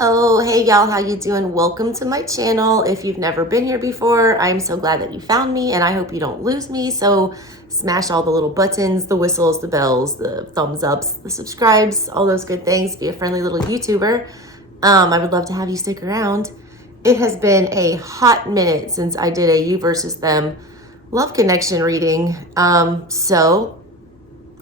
Oh, hey y'all, how you doing? Welcome to my channel. If you've never been here before, I'm so glad that you found me, and I hope you don't lose me. So smash all the little buttons, the whistles, the bells, the thumbs ups, the subscribes, all those good things. Be a friendly little YouTuber. I would love to have you stick around. It has been a hot minute since I did a you versus them love connection reading. So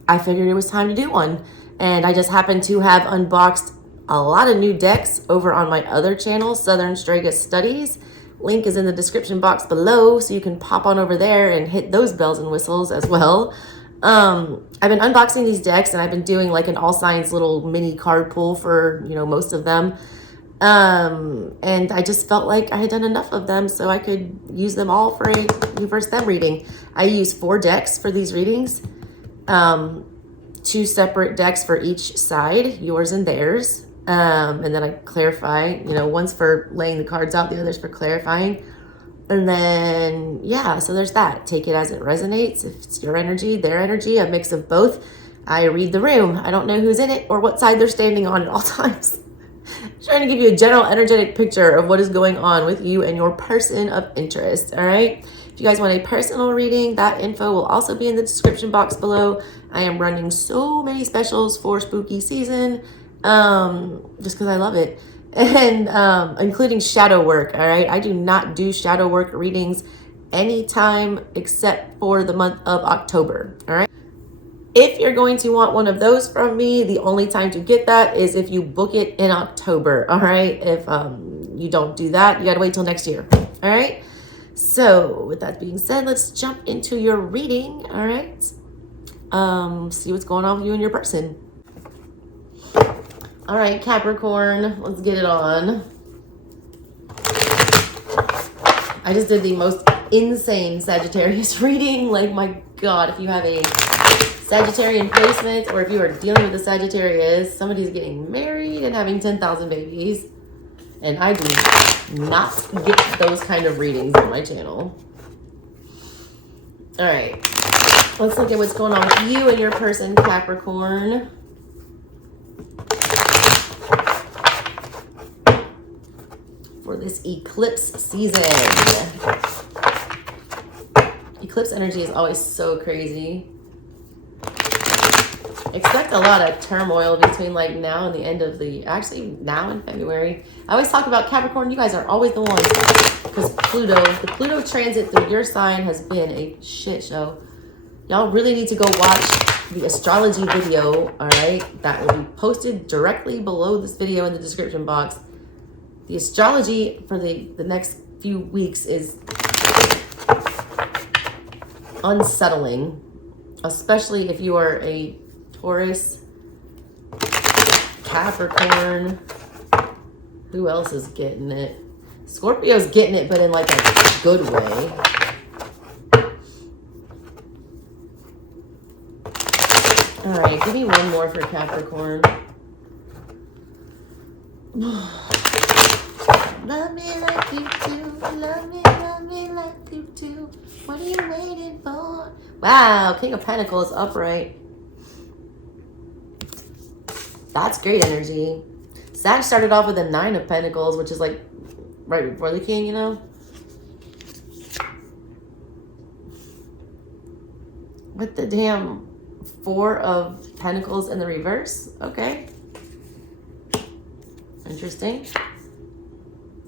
I figured it was time to do one. And I just happened to have unboxed a lot of new decks over on my other channel, SouthernStrega Studies. Link is in the description box below, so you can pop on over there and hit those bells and whistles as well. I've been unboxing these decks, and I've been doing like an all signs little mini card pull for, most of them. And I just felt like I had done enough of them so I could use them all for a you versus them reading. I use 4 decks for these readings. 2 separate decks for each side, yours and theirs. And then I clarify, one's for laying the cards out, the other's for clarifying. And then, yeah, so there's that. Take it as it resonates. If it's your energy, their energy, a mix of both. I read the room. I don't know who's in it or what side they're standing on at all times. Trying to give you a general energetic picture of what is going on with you and your person of interest, all right? If you guys want a personal reading, that info will also be in the description box below. I am running so many specials for spooky season, just because I love it. And including shadow work, all right? I do not do shadow work readings anytime except for the month of October, all right? If you're going to want one of those from me, the only time to get that is if you book it in October, all right? If you don't do that, you gotta wait till next year, all right? So with that being said, let's jump into your reading, all right? See what's going on with you and your person. All right, Capricorn, let's get it on. I just did the most insane Sagittarius reading. Like, my God, if you have a Sagittarian placement, or if you are dealing with a Sagittarius, somebody's getting married and having 10,000 babies. And I do not get those kind of readings on my channel. All right, let's look at what's going on with you and your person, Capricorn. For this eclipse season. Eclipse energy is always so crazy. Expect a lot of turmoil between like now and the end of actually now in February. I always talk about Capricorn. You guys are always the ones, because the Pluto transit through your sign has been a shit show. Y'all really need to go watch the astrology video, all right? That will be posted directly below this video in the description box. The astrology for the next few weeks is unsettling, especially if you are a Taurus, Capricorn. Who else is getting it? Scorpio's getting it, but in like a good way. All right, give me one more for Capricorn. Love me like you do. Love me like you do. What are you waiting for? Wow, King of Pentacles upright. That's great energy. Sag started off with a 9 of Pentacles, which is like right before the King, With the damn 4 of Pentacles in the reverse. Okay. Interesting.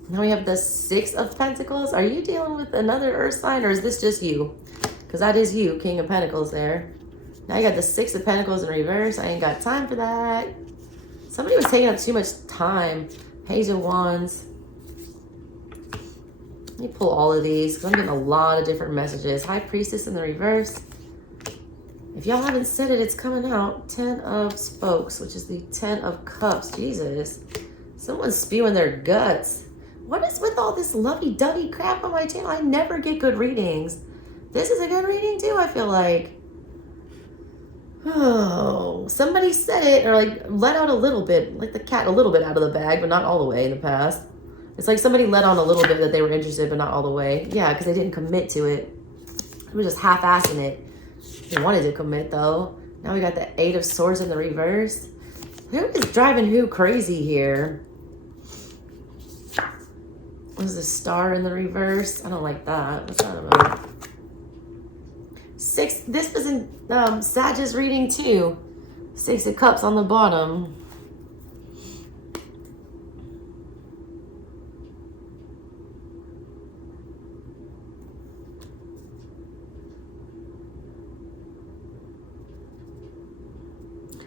Now we have the 6 of Pentacles. Are you dealing with another earth sign, or is this just you? Because that is you, King of Pentacles there. Now you got the 6 of Pentacles in reverse. I ain't got time for that. Somebody was taking up too much time. Page of Wands. Let me pull all of these, because I'm getting a lot of different messages. High Priestess in the reverse. If y'all haven't said it, it's coming out. 10 of Spokes, which is the 10 of Cups. Jesus. Someone's spewing their guts. What is with all this lovey-dovey crap on my channel? I never get good readings. This is a good reading too, I feel like. Oh, somebody said it, or like let out a little bit, like the cat a little bit out of the bag, but not all the way in the past. It's like somebody let on a little bit that they were interested, but not all the way. Yeah, because they didn't commit to it. They were just half-assing it. They wanted to commit though. Now we got the 8 of Swords in the reverse. Who is driving who crazy here? There's a star in the reverse. I don't like that. What's that about? 6. This was in Sagittarius reading too. 6 of Cups on the bottom.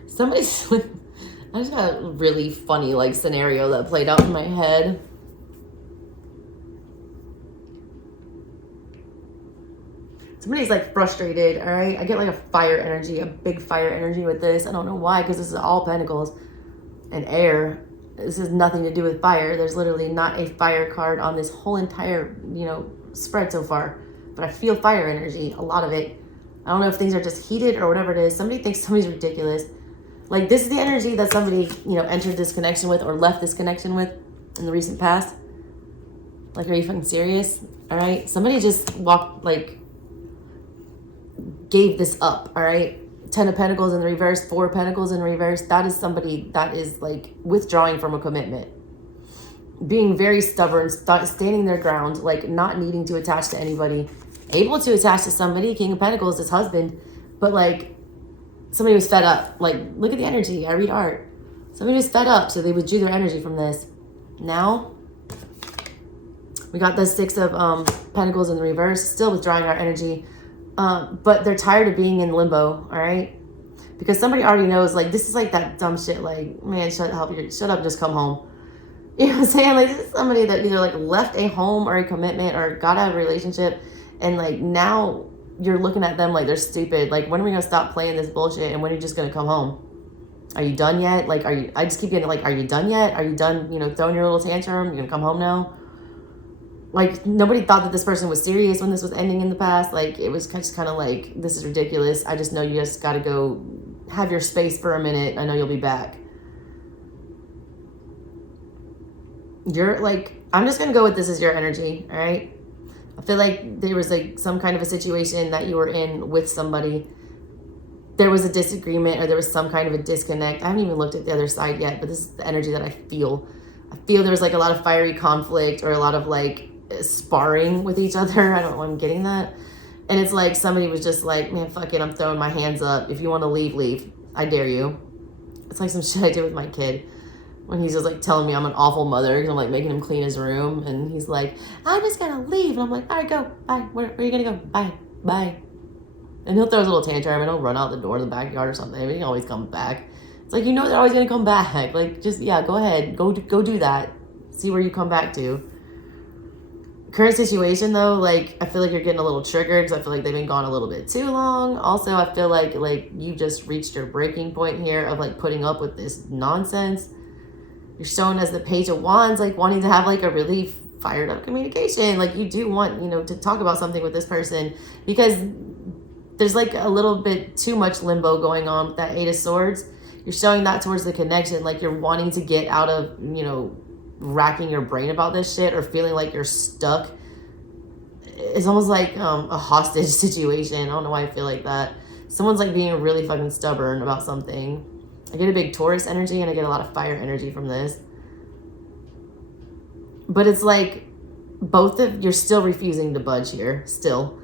Somebody's like, I just got a really funny like scenario that played out in my head. Somebody's like frustrated, all right? I get like a fire energy, a big fire energy with this. I don't know why, because this is all pentacles and air. This has nothing to do with fire. There's literally not a fire card on this whole entire, spread so far. But I feel fire energy, a lot of it. I don't know if things are just heated or whatever it is. Somebody thinks somebody's ridiculous. Like, this is the energy that somebody, entered this connection with or left this connection with in the recent past. Like, are you fucking serious? All right? Somebody just gave this up, all right? 10 of Pentacles in the reverse, 4 of Pentacles in reverse. That is somebody that is, like, withdrawing from a commitment. Being very stubborn, standing their ground, like, not needing to attach to anybody. Able to attach to somebody, King of Pentacles, his husband, but, like, somebody was fed up. Like, look at the energy. I read art. Somebody was fed up, so they withdrew their energy from this. Now, we got the 6 of Pentacles in the reverse, still withdrawing our energy. But they're tired of being in limbo, all right? Because somebody already knows, like, this is like that dumb shit, like, man, shut up and just come home. You know what I'm saying? Like, this is somebody that either, like, left a home or a commitment or got out of a relationship, and, like, now you're looking at them like they're stupid. Like, when are we gonna stop playing this bullshit, and when are you just gonna come home? Are you done yet? Like, I just keep getting, like, are you done yet? Are you done, throwing your little tantrum? You're gonna come home now? Like, nobody thought that this person was serious when this was ending in the past. Like, it was just kind of like, this is ridiculous. I just know you just got to go have your space for a minute. I know you'll be back. You're like, I'm just going to go with this as your energy, all right? I feel like there was like some kind of a situation that you were in with somebody. There was a disagreement or there was some kind of a disconnect. I haven't even looked at the other side yet, but this is the energy that I feel. I feel there was like a lot of fiery conflict or a lot of like sparring with each other. I don't know why I'm getting that. And it's like somebody was just like, man, fuck it, I'm throwing my hands up. If you want to leave, leave. I dare you. It's like some shit I did with my kid when he's just like telling me I'm an awful mother because I'm like making him clean his room, and he's like, I'm just gonna leave. And I'm like, all right, go. Bye. Where are you gonna go? Bye. Bye. And he'll throw his little tantrum and he'll run out the door to the backyard or something. I mean, he always comes back. It's like, they're always gonna come back. Like, just, yeah, go ahead. Go do that. See where you come back to. Current situation though, like, I feel like you're getting a little triggered because I feel like they've been gone a little bit too long. Also, I feel like you just reached your breaking point here of like putting up with this nonsense. You're shown as the Page of Wands, like wanting to have like a really fired up communication. Like, you do want, to talk about something with this person because there's like a little bit too much limbo going on with that 8 of Swords. You're showing that towards the connection. Like, you're wanting to get out of, racking your brain about this shit or feeling like you're stuck. It's almost like a hostage situation. I don't know why I feel like that. Someone's like being really fucking stubborn about something. I get a big Taurus energy and I get a lot of fire energy from this. But it's like you're still refusing to budge here. Still.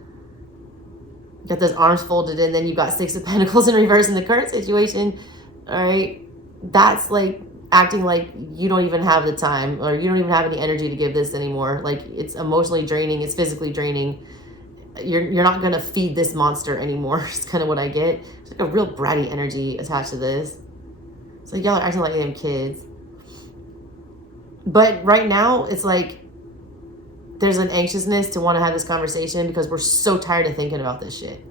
You got those arms folded in, then you got 6 of Pentacles in reverse in the current situation. All right. That's like acting like you don't even have the time or you don't even have any energy to give this anymore. Like, it's emotionally draining. It's physically draining. You're not going to feed this monster anymore. It's kind of what I get. It's like a real bratty energy attached to this. It's like y'all are acting like them kids. But right now, it's like there's an anxiousness to want to have this conversation because we're so tired of thinking about this shit.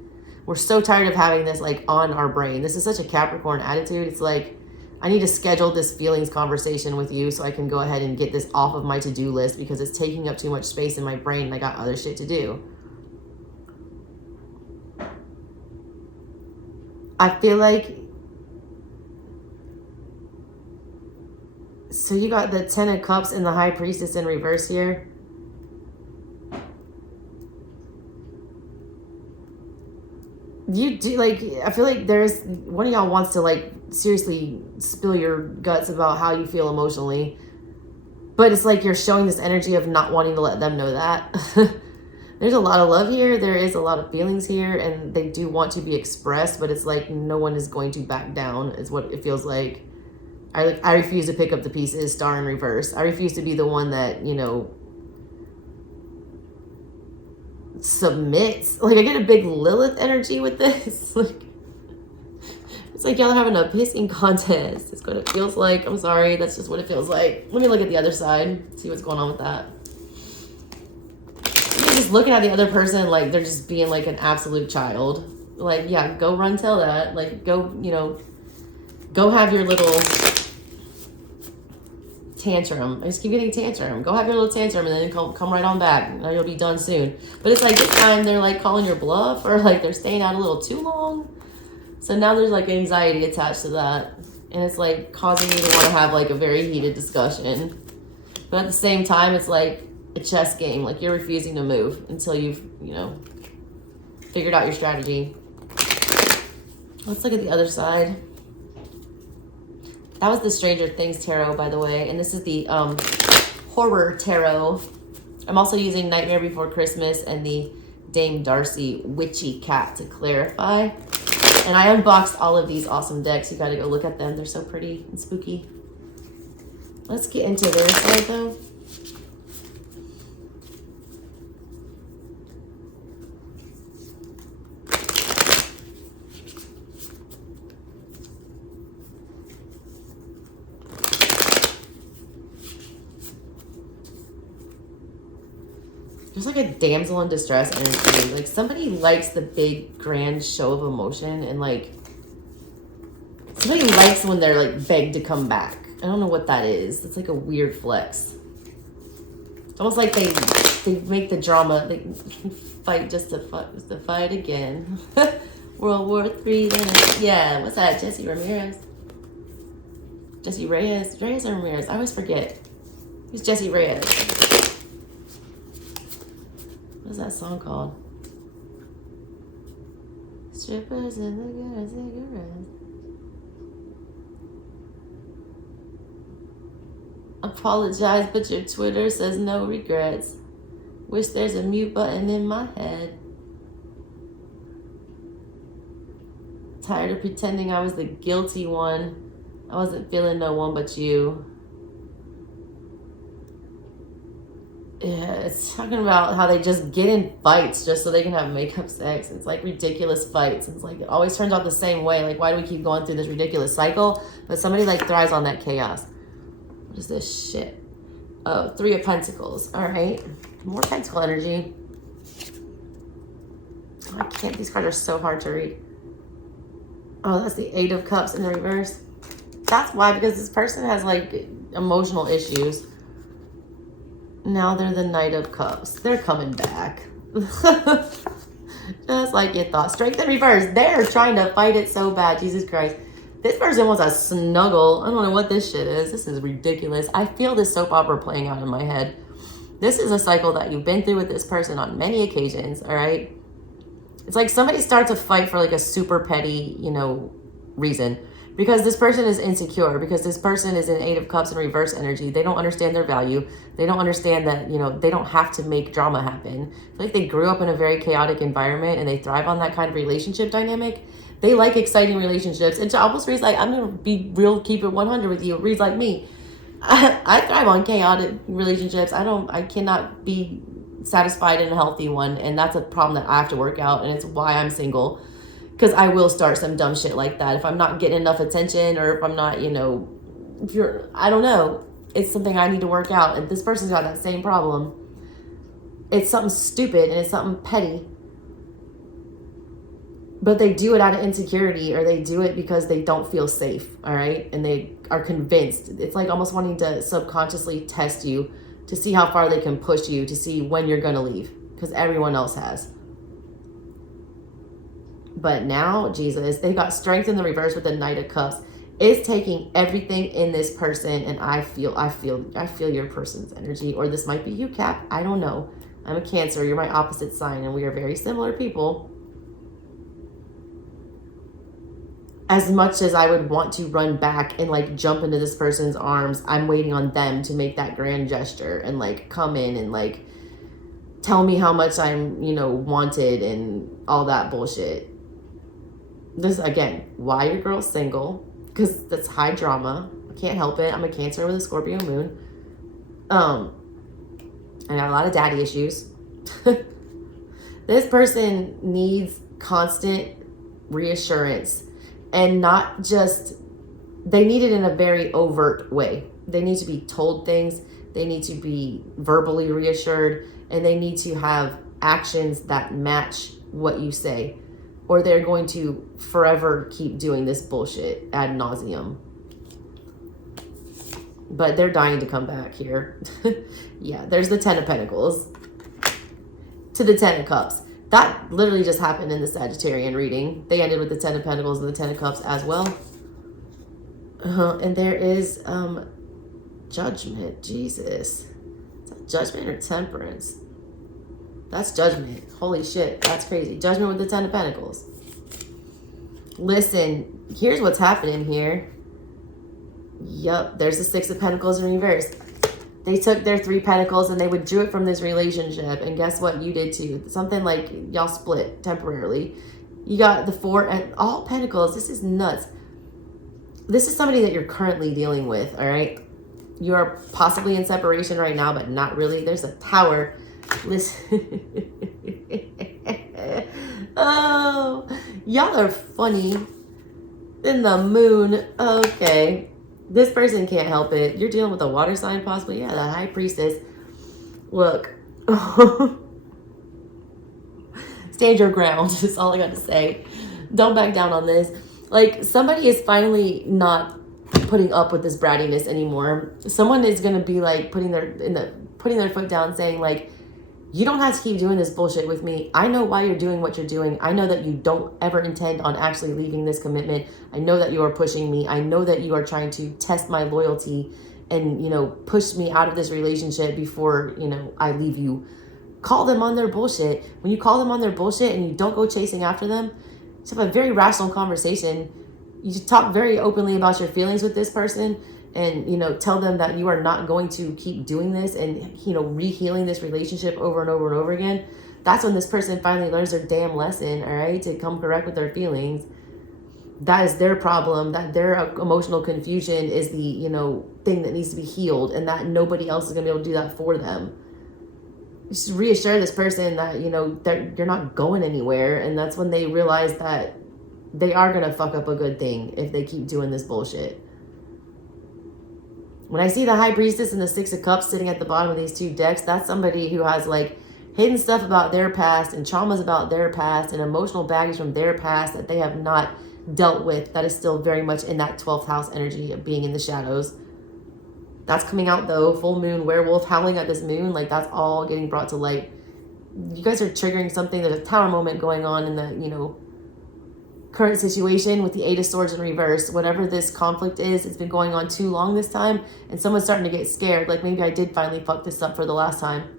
We're so tired of having this like on our brain. This is such a Capricorn attitude. It's like, I need to schedule this feelings conversation with you so I can go ahead and get this off of my to-do list because it's taking up too much space in my brain and I got other shit to do. I feel like, so you got the 10 of Cups and the High Priestess in reverse here. You do, like, I feel like there's one of y'all wants to like seriously spill your guts about how you feel emotionally. But it's like you're showing this energy of not wanting to let them know that. There's a lot of love here. There is a lot of feelings here, and they do want to be expressed, but it's like no one is going to back down is what it feels like. I refuse to pick up the pieces, star in reverse. I refuse to be the one that, you know, submits. Like, I get a big Lilith energy with this. Like, it's like y'all are having a pissing contest. It's what it feels like. I'm sorry. That's just what it feels like. Let me look at the other side. See what's going on with that. You're just looking at the other person like they're just being like an absolute child. Like, yeah, go run tell that. Like, go, you know, go have your little tantrum. I just keep getting tantrum. Go have your little tantrum and then come right on back. You'll be done soon. But it's like this time they're like calling your bluff, or like they're staying out a little too long. So now there's like anxiety attached to that. And it's like causing you to want to have like a very heated discussion. But at the same time, it's like a chess game. Like, you're refusing to move until you've, you know, figured out your strategy. Let's look at the other side. That was the Stranger Things Tarot, by the way. And this is the Horror Tarot. I'm also using Nightmare Before Christmas and the Dame Darcy Witchy Cat to clarify. And I unboxed all of these awesome decks. You got to go look at them. They're so pretty and spooky. Let's get into their side, though. There's like a damsel in distress energy. Like, somebody likes the big grand show of emotion, and like somebody likes when they're like begged to come back. I don't know what that is. It's like a weird flex. It's almost like they make the drama, they fight just to fight again. World War III. Yeah, what's that? Jesse Ramirez. Jesse Reyes. Reyes or Ramirez? I always forget. Who's Jesse Reyes? What's that song called? Strippers and the girls, cigarettes. Apologize, but your Twitter says no regrets. Wish there's a mute button in my head. Tired of pretending I was the guilty one. I wasn't feeling no one but you. Yeah, it's talking about how they just get in fights just so they can have makeup sex. It's like ridiculous fights. It's like it always turns out the same way. Like, why do we keep going through this ridiculous cycle? But somebody like thrives on that chaos. What is this shit? Oh, 3 of Pentacles. All right. More Pentacle energy. I can't. These cards are so hard to read. Oh, that's the 8 of Cups in the reverse. That's why, because this person has like emotional issues. Now they're the Knight of Cups. They're coming back. Just like you thought. Strength in reverse. They're trying to fight it so bad. Jesus Christ. This person wants a snuggle. I don't know what this shit is. This is ridiculous. I feel this soap opera playing out in my head. This is a cycle that you've been through with this person on many occasions, all right? It's like somebody starts a fight for like a super petty, you know, reason. Because this person is insecure, because this person is in 8 of Cups in reverse energy. They don't understand their value. They don't understand that, you know, they don't have to make drama happen. I feel like they grew up in a very chaotic environment and they thrive on that kind of relationship dynamic. They like exciting relationships. And to almost reads like, I'm going to be real, keep it 100 with you. Reads like me. I thrive on chaotic relationships. I cannot be satisfied in a healthy one. And that's a problem that I have to work out. And it's why I'm single. Because I will start some dumb shit like that. If I'm not getting enough attention, or if I'm not, you know, I don't know. It's something I need to work out. And this person's got that same problem. It's something stupid and it's something petty. But they do it out of insecurity, or they do it because they don't feel safe, all right? And they are convinced. It's like almost wanting to subconsciously test you to see how far they can push you, to see when you're going to leave, because everyone else has. But now, Jesus, they got strength in the reverse with the Knight of Cups. It's taking everything in this person, and I feel your person's energy, or this might be you, Cap. I don't know. I'm a Cancer. You're my opposite sign, and we are very similar people. as much as I would want to run back and like jump into this person's arms, I'm waiting on them to make that grand gesture and like come in and like tell me how much I'm, you know, wanted and all that bullshit. This, again, why your girl's single, because that's high drama. I can't help it. I'm a Cancer with a Scorpio moon. I got a lot of daddy issues. This person needs constant reassurance, and not just, they need it in a very overt way. They need to be told things. They need to be verbally reassured, and they need to have actions that match what you say, or they're going to forever keep doing this bullshit ad nauseum. But they're dying to come back here. Yeah, there's the Ten of Pentacles to the Ten of Cups. That literally just happened in the Sagittarian reading. They ended with the Ten of Pentacles and the Ten of Cups as well. And there is Judgment. Jesus. Is that Judgment or Temperance? That's Judgment. Holy shit, that's crazy. Judgment with the Ten of Pentacles. Listen, here's what's happening here. Yup, there's the Six of Pentacles in reverse. They took their 3 pentacles and they withdrew it from this relationship. And guess what? You did too. Something like y'all split temporarily. You got the 4 and all pentacles. This is nuts. This is somebody that you're currently dealing with, all right? You are possibly in separation right now, but not really. There's a Tower. Listen. Oh, y'all are funny. In the Moon. Okay. This person can't help it. You're dealing with a water sign possibly. Yeah, the High Priestess. Look. Stand your ground. That's all I got to say. Don't back down on this. Like, somebody is finally not putting up with this brattiness anymore. Someone is going to be like putting their foot down, saying like, you don't have to keep doing this bullshit with me. I know why you're doing what you're doing. I know that you don't ever intend on actually leaving this commitment. I know that you are pushing me. I know that you are trying to test my loyalty and, you know, push me out of this relationship before, you know, I leave you. Call them on their bullshit. When you call them on their bullshit and you don't go chasing after them, just have a very rational conversation. You just talk very openly about your feelings with this person, and, you know, tell them that you are not going to keep doing this and, you know, re-healing this relationship over and over and over again. That's when this person finally learns their damn lesson, all right, to come correct with their feelings. That is their problem. That their emotional confusion is the, you know, thing that needs to be healed, and that nobody else is going to be able to do that for them. Just reassure this person that, you know, that you're not going anywhere, and that's when they realize that they are going to fuck up a good thing if they keep doing this bullshit. When I see the High Priestess and the Six of Cups sitting at the bottom of these 2 decks, that's somebody who has like hidden stuff about their past and traumas about their past and emotional baggage from their past that they have not dealt with. That is still very much in that 12th house energy of being in the shadows. That's coming out though. Full moon, werewolf, howling at this moon. Like, that's all getting brought to light. You guys are triggering something. There's a Tower moment going on in the, you know, current situation with the 8 of Swords in reverse. Whatever this conflict is, it's been going on too long this time, and someone's starting to get scared. Like, maybe I did finally fuck this up for the last time.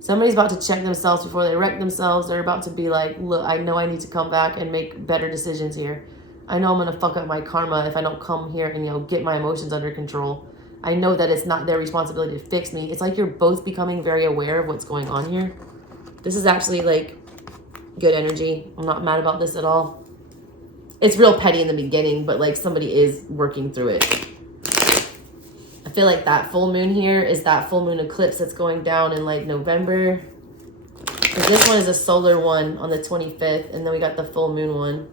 Somebody's about to check themselves before they wreck themselves. They're about to be like, look, I know I need to come back and make better decisions here. I know I'm going to fuck up my karma if I don't come here and, you know, get my emotions under control. I know that it's not their responsibility to fix me. It's like you're both becoming very aware of what's going on here. This is actually like good energy. I'm not mad about this at all. It's real petty in the beginning, but like somebody is working through it. I feel like that full moon here is that full moon eclipse that's going down in like November. Because this one is a solar one on the 25th, and then we got the full moon one.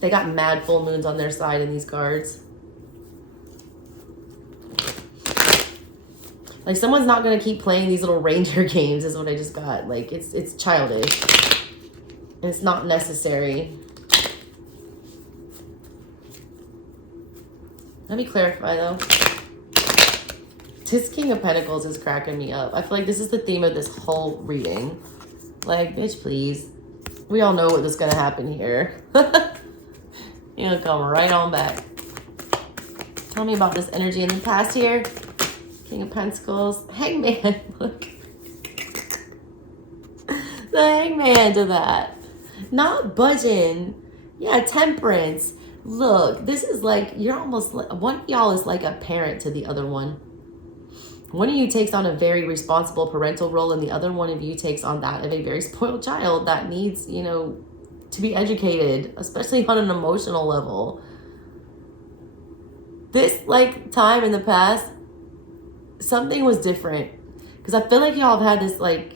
They got mad full moons on their side in these cards. Like, someone's not going to keep playing these little reindeer games is what I just got. Like, it's childish. And it's not necessary. Let me clarify, though. This King of Pentacles is cracking me up. I feel like this is the theme of this whole reading. Like, bitch, please. We all know what is going to happen here. You're going to come right on back. Tell me about this energy in the past here. King of Pentacles. Hangman. Look. The Hangman to that. Not budging. Yeah, temperance. Look, this is like, you're almost like, one of y'all is like a parent to the other one. One of you takes on a very responsible parental role, and the other one of you takes on that of a very spoiled child that needs, you know, to be educated, especially on an emotional level. This, like, time in the past, something was different. Because I feel like y'all have had this, like,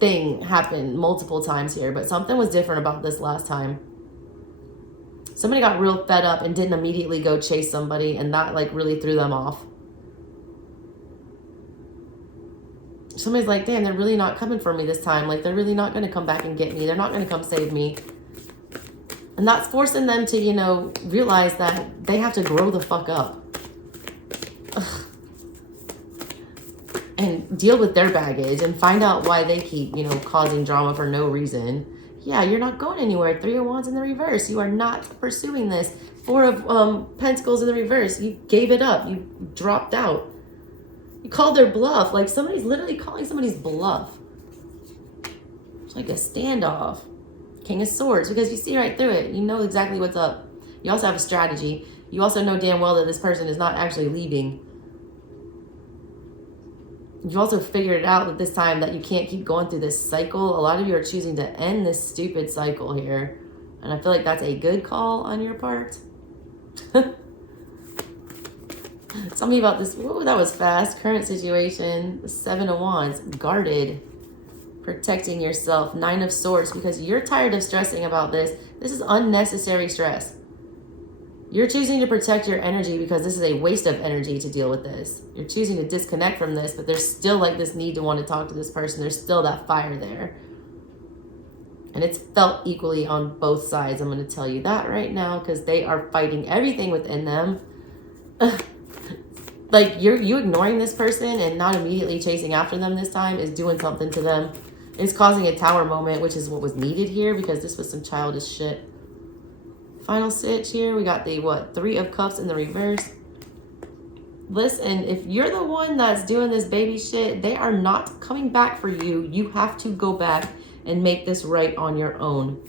thing happen multiple times here, but something was different about this last time. Somebody got real fed up and didn't immediately go chase somebody, and that, like, really threw them off. Somebody's like, damn, they're really not coming for me this time. Like, they're really not going to come back and get me. They're not going to come save me. And that's forcing them to, you know, realize that they have to grow the fuck up. Ugh. And deal with their baggage and find out why they keep, you know, causing drama for no reason. Yeah, you're not going anywhere. 3 of Wands in the reverse. You are not pursuing this. 4 of Pentacles in the reverse. You gave it up. You dropped out. You called their bluff. Like, somebody's literally calling somebody's bluff. It's like a standoff. King of Swords, because you see right through it. You know exactly what's up. You also have a strategy. You also know damn well that this person is not actually leaving. You've also figured it out that this time that you can't keep going through this cycle. A lot of you are choosing to end this stupid cycle here. And I feel like that's a good call on your part. Tell me about this. Ooh, that was fast. Current situation. 7 of Wands. Guarded. Protecting yourself. 9 of Swords. Because you're tired of stressing about this. This is unnecessary stress. You're choosing to protect your energy because this is a waste of energy to deal with this. You're choosing to disconnect from this, but there's still like this need to want to talk to this person. There's still that fire there. And it's felt equally on both sides. I'm going to tell you that right now because they are fighting everything within them. Like, you ignoring this person and not immediately chasing after them this time is doing something to them. It's causing a tower moment, which is what was needed here because this was some childish shit. Final stitch here. We got the, what, 3 of Cups in the reverse. Listen, if you're the one that's doing this baby shit, they are not coming back for you. You have to go back and make this right on your own.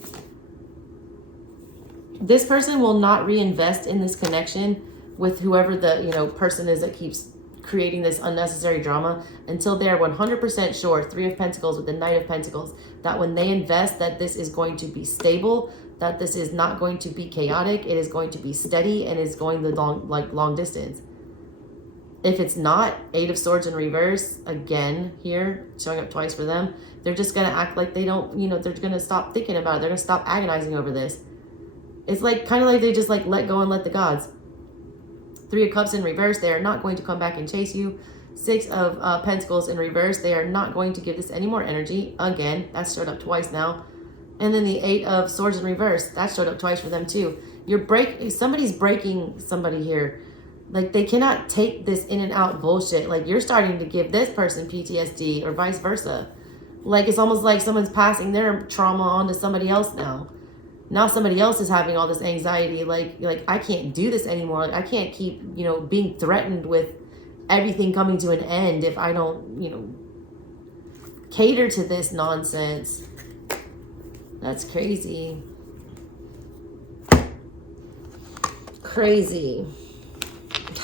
This person will not reinvest in this connection with whoever the, you know, person is that keeps creating this unnecessary drama until they're 100% sure, 3 of Pentacles with the Knight of Pentacles, that when they invest that this is going to be stable, that this is not going to be chaotic, it is going to be steady and is going the long distance. If it's not, 8 of Swords in reverse, again here, showing up twice for them, they're just going to act like they don't, you know, they're going to stop thinking about it. They're going to stop agonizing over this. It's like, kind of like they just like let go and let the gods. 3 of Cups in reverse, they are not going to come back and chase you. 6 of Pentacles in reverse, they are not going to give this any more energy. Again, that's showed up twice now. And then the 8 of Swords in reverse, that showed up twice for them too. Somebody's breaking somebody here. Like, they cannot take this in and out bullshit. Like, you're starting to give this person PTSD or vice versa. Like, it's almost like someone's passing their trauma on to somebody else now. Now somebody else is having all this anxiety. Like I can't do this anymore. Like, I can't keep, you know, being threatened with everything coming to an end if I don't, you know, cater to this nonsense. That's crazy. Crazy.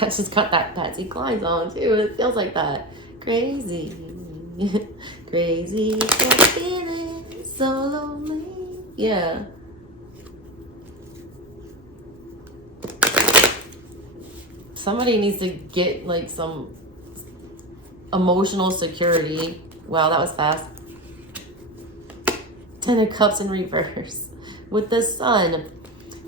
I just got that Patsy Cline on too. It feels like that. Crazy. Crazy for feeling so lonely. Yeah. Somebody needs to get like some emotional security. Wow, that was fast. 10 of Cups in reverse with the Sun.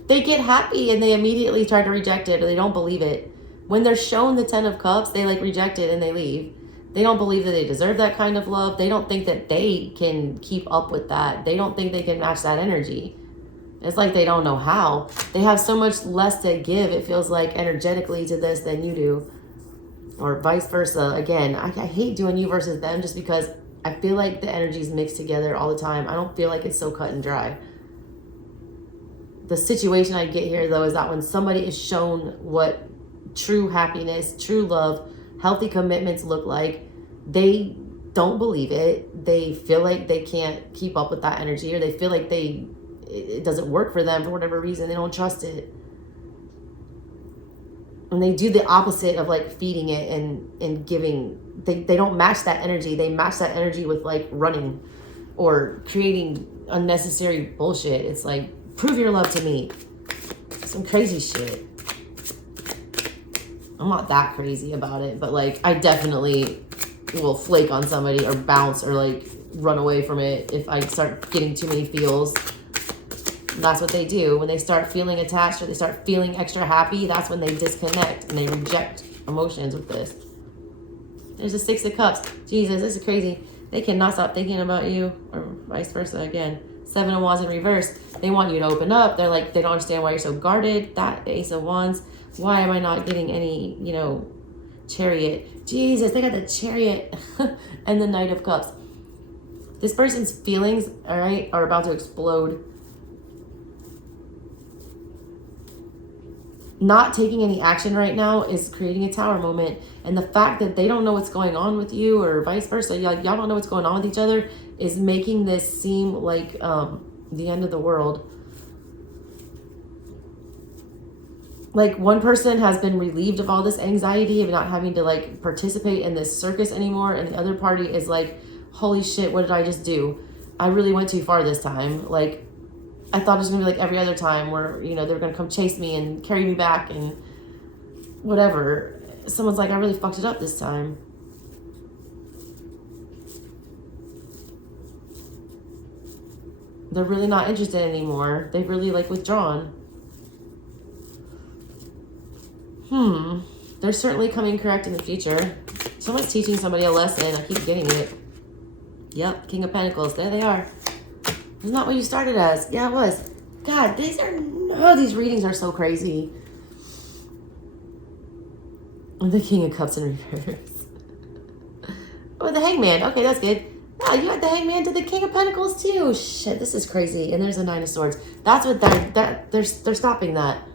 They get happy and they immediately try to reject it or they don't believe it. When they're shown the 10 of Cups, they like reject it and they leave. They don't believe that they deserve that kind of love. They don't think that they can keep up with that. They don't think they can match that energy. It's like they don't know how. They have so much less to give, it feels like, energetically to this than you do. Or vice versa. Again, I hate doing you versus them just because I feel like the energies mix together all the time. I don't feel like it's so cut and dry. The situation I get here, though, is that when somebody is shown what true happiness, true love, healthy commitments look like, they don't believe it. They feel like they can't keep up with that energy, or they feel like it doesn't work for them for whatever reason. They don't trust it. And they do the opposite of like feeding it and giving. They don't match that energy. They match that energy with like running or creating unnecessary bullshit. It's like, prove your love to me. Some crazy shit. I'm not that crazy about it, but like I definitely will flake on somebody or bounce or like run away from it if I start getting too many feels. That's what they do. When they start feeling attached or they start feeling extra happy, that's when they disconnect and they reject emotions with this. There's a 6 of Cups. Jesus, this is crazy. They cannot stop thinking about you, or vice versa again. 7 of Wands in reverse. They want you to open up. They're like, they don't understand why you're so guarded. That Ace of Wands. Why am I not getting any, you know, Chariot? Jesus, they got the Chariot and the Knight of Cups. This person's feelings, all right, are about to explode. Not taking any action right now is creating a Tower moment. And the fact that they don't know what's going on with you or vice versa, y'all don't know what's going on with each other, is making this seem like the end of the world. Like one person has been relieved of all this anxiety of not having to like participate in this circus anymore. And the other party is like, holy shit, what did I just do? I really went too far this time. Like, I thought it was gonna be like every other time where, you know, they were gonna come chase me and carry me back and whatever. Someone's like, I really fucked it up this time. They're really not interested anymore. They've really like withdrawn. They're certainly coming correct in the future. Someone's teaching somebody a lesson. I keep getting it. Yep, King of Pentacles. There they are. Isn't that what you started as? Yeah, it was. God, these readings are so crazy. The King of Cups in reverse. Oh, the Hangman. Okay, that's good. Oh, you got the Hangman to the King of Pentacles too. Shit, this is crazy. And there's a 9 of Swords. That's what they're stopping that.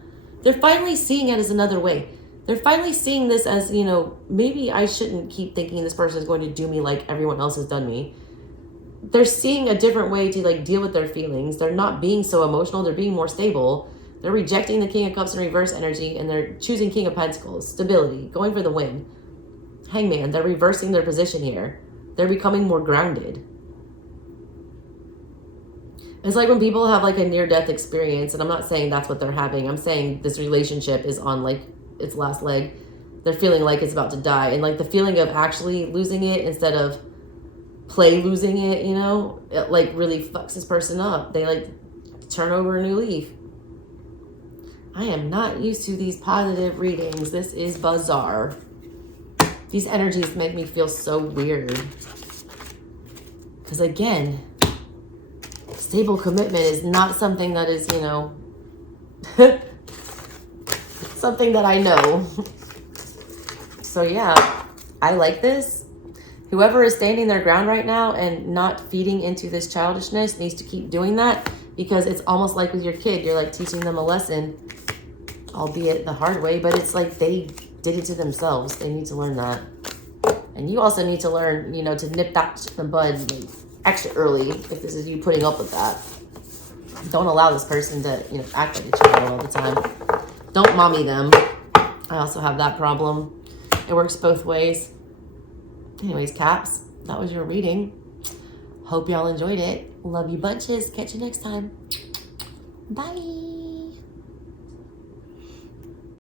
They're finally seeing it as another way. They're finally seeing this as, you know, maybe I shouldn't keep thinking this person is going to do me like everyone else has done me. They're seeing a different way to like deal with their feelings. They're not being so emotional. They're being more stable. They're rejecting the King of Cups in reverse energy and they're choosing King of Pentacles, stability, going for the win. Hangman, they're reversing their position here. They're becoming more grounded. It's like when people have like a near-death experience, and I'm not saying that's what they're having. I'm saying this relationship is on like its last leg. They're feeling like it's about to die. And like the feeling of actually losing it instead of losing it, you know, it like really fucks this person up. They like turn over a new leaf. I am not used to these positive readings. This is bizarre. These energies make me feel so weird. Because again, stable commitment is not something that is, you know, something that I know. So yeah, I like this. Whoever is standing their ground right now and not feeding into this childishness needs to keep doing that, because it's almost like with your kid, you're like teaching them a lesson, albeit the hard way, but it's like they did it to themselves. They need to learn that. And you also need to learn, you know, to nip that in the bud like, extra early if this is you putting up with that. Don't allow this person to, you know, act like a child all the time. Don't mommy them. I also have that problem. It works both ways. Anyways, Caps, that was your reading. Hope y'all enjoyed it. Love you bunches. Catch you next time. Bye.